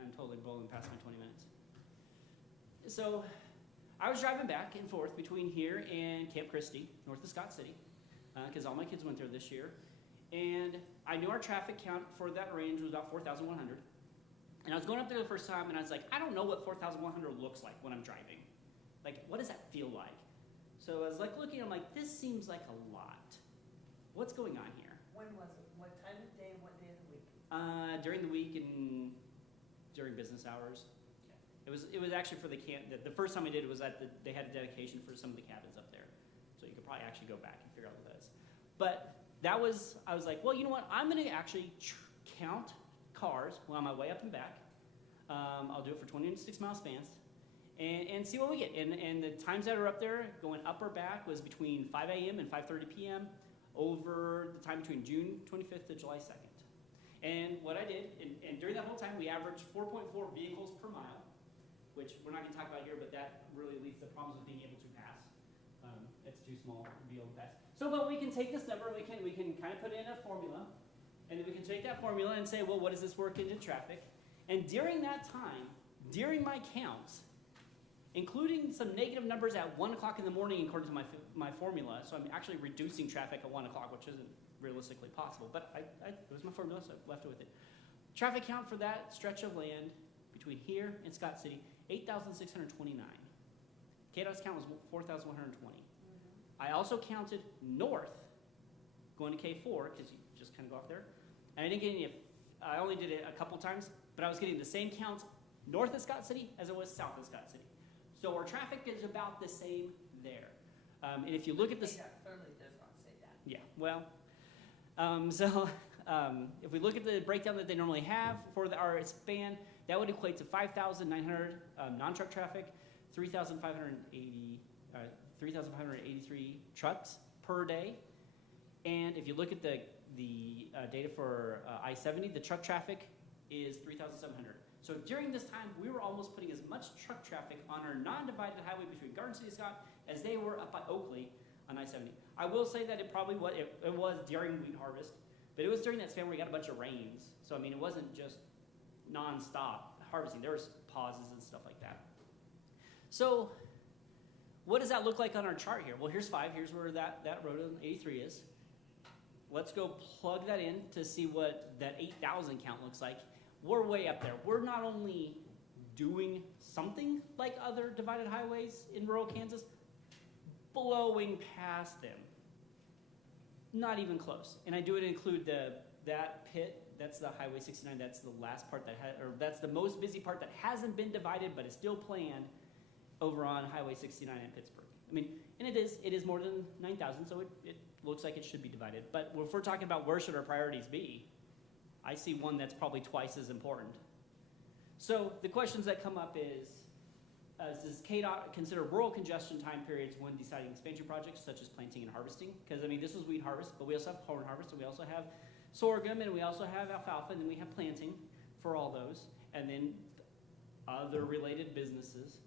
I'm totally blowing past my 20 minutes. So I was driving back and forth between here and Camp Christie, north of Scott City, because all my kids went there this year. And I knew our traffic count for that range was about 4,100. And I was going up there the first time, and I was like, I don't know what 4,100 looks like when I'm driving. Like, what does that feel like? So I was like looking, I'm like, this seems like a lot. What's going on here? When was it? What time of day and what day of the week? During the week and during business hours. It was actually for the camp. The first time I did it was they had a dedication for some of the cabins up there. So you could probably actually go back and figure out what that is. But I was like, well, you know what? I'm going to actually count cars on my way up and back. I'll do it for 26 mile spans and see what we get. And the times that are up there going up or back was between 5 a.m. and 5:30 p.m. over the time between June 25th to July 2nd. And what I did, and during that whole time, we averaged 4.4 vehicles per mile, which we're not going to talk about here, but that really leads to problems with being able to pass. It's too small to be able to pass. So, well, we can take this number, we can kind of put in a formula, and then we can take that formula and say, well, what does this work into traffic? And during that time, during my counts, including some negative numbers at 1 o'clock in the morning according to my formula, so I'm actually reducing traffic at 1 o'clock, which isn't realistically possible, but it was my formula, so I left it with it. Traffic count for that stretch of land between here and Scott City, 8,629. KDOT's count was 4,120. I also counted north, going to K4, because you just kind of go off there. And I didn't get any, I only did it a couple times, but I was getting the same counts north of Scott City as it was south of Scott City. So our traffic is about the same there. And if you look at this. Yeah, clearly does not say that. Yeah, well, if we look at the breakdown that they normally have for our span, that would equate to 5,900 non-truck traffic, 3,583 trucks per day. And if you look at the data for I-70, the truck traffic is 3,700. So during this time, we were almost putting as much truck traffic on our non-divided highway between Garden City and Scott as they were up by Oakley on I-70. I will say that it probably was, it was during wheat harvest, but it was during that span where we got a bunch of rains. So I mean, it wasn't just non-stop harvesting. There was pauses and stuff like that. So what does that look like on our chart here? Well, here's 5. Here's where that road on 83 is. Let's go plug that in to see what that 8,000 count looks like. We're way up there. We're not only doing something like other divided highways in rural Kansas, blowing past them. Not even close. And I do include that pit. That's the Highway 69. That's the last part that's the most busy part that hasn't been divided, but is still planned over on Highway 69 in Pittsburgh. I mean, and it is more than 9,000, so it looks like it should be divided. But if we're talking about where should our priorities be, I see one that's probably twice as important. So the questions that come up is, does KDOT consider rural congestion time periods when deciding expansion projects, such as planting and harvesting? Because, I mean, this was wheat harvest, but we also have corn harvest, and we also have sorghum, and we also have alfalfa, and then we have planting for all those, and then other related businesses.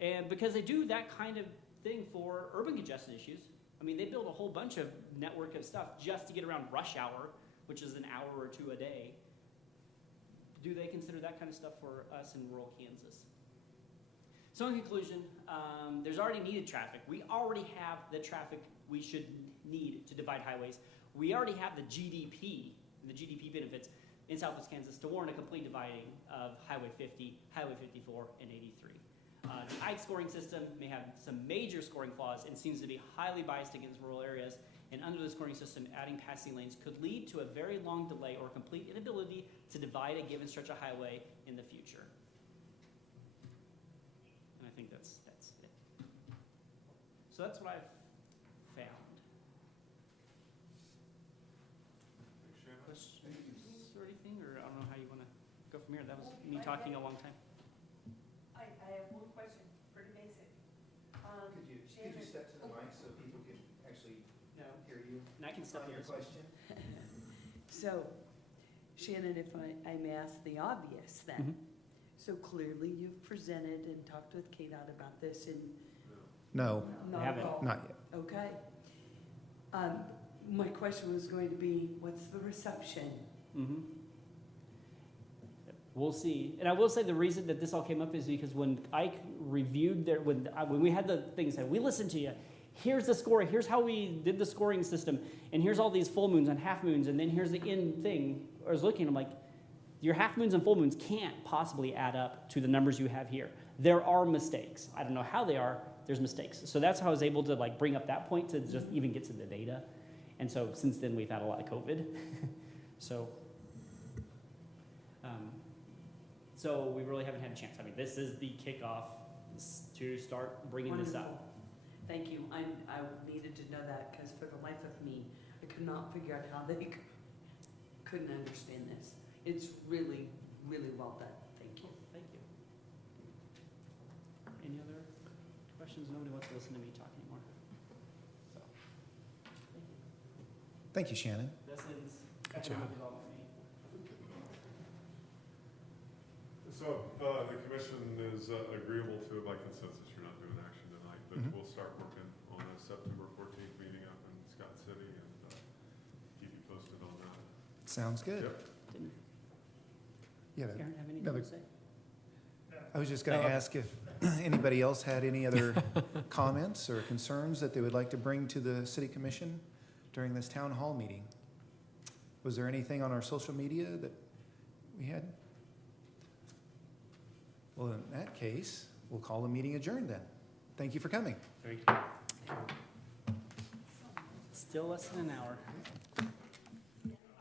And because they do that kind of thing for urban congestion issues, I mean, they build a whole bunch of network of stuff just to get around rush hour, which is an hour or two a day. Do they consider that kind of stuff for us in rural Kansas? So in conclusion, there's already needed traffic. We already have the traffic we should need to divide highways. We already have the GDP benefits in Southwest Kansas to warrant a complete dividing of Highway 50, Highway 54, and 83. The IKE scoring system may have some major scoring flaws and seems to be highly biased against rural areas. And under the scoring system, adding passing lanes could lead to a very long delay or complete inability to divide a given stretch of highway in the future. And I think that's it. So that's what I've found. Thanks, Shannon. Questions or anything, or I don't know how you want to go from here. That was me talking a long time. I have one question, pretty basic. Could you Shannon- step to the mic so people can actually hear you? And I can step On here. your question? So, Shannon, if I may ask the obvious then. So clearly you've presented and talked with KDOT about this and No, not haven't. at all. not yet. Okay. My question was going to be, what's the reception? Mm-hmm. We'll see. And I will say the reason that this all came up is because when Ike reviewed their, when we had the thing said, we listened to you. Here's the score. Here's how we did the scoring system. And here's all these full moons and half moons. And then here's the end thing. I was looking, I'm like, your half moons and full moons can't possibly add up to the numbers you have here. There are mistakes. I don't know how they are. There's mistakes. So that's how I was able to like bring up that point to just even get to the data. And so since then we've had a lot of COVID. So we really haven't had a chance. I mean, this is the kickoff to start bringing this Wonderful. up. Thank you. I needed to know that because for the life of me, I could not figure out how they couldn't understand this. It's really, really well done. Thank you. Thank you. Any other questions? Nobody wants to listen to me talk anymore. So, thank you. Thank you, Shannon. This is Good economic job. development for me. So if the commission is agreeable to it by consensus, you're not doing action tonight, but Mhm. we'll start working on a September 14th meeting up in Scott City and keep you posted on that. Sounds good. Yep. Didn't Yeah, Aaron have anything another- to say? I was just going to ask if anybody else had any other comments or concerns that they would like to bring to the city commission during this town hall meeting. Was there anything on our social media that we had? Well, in that case, we'll call the meeting adjourned then. Thank you for coming. Thank you. Still less than an hour.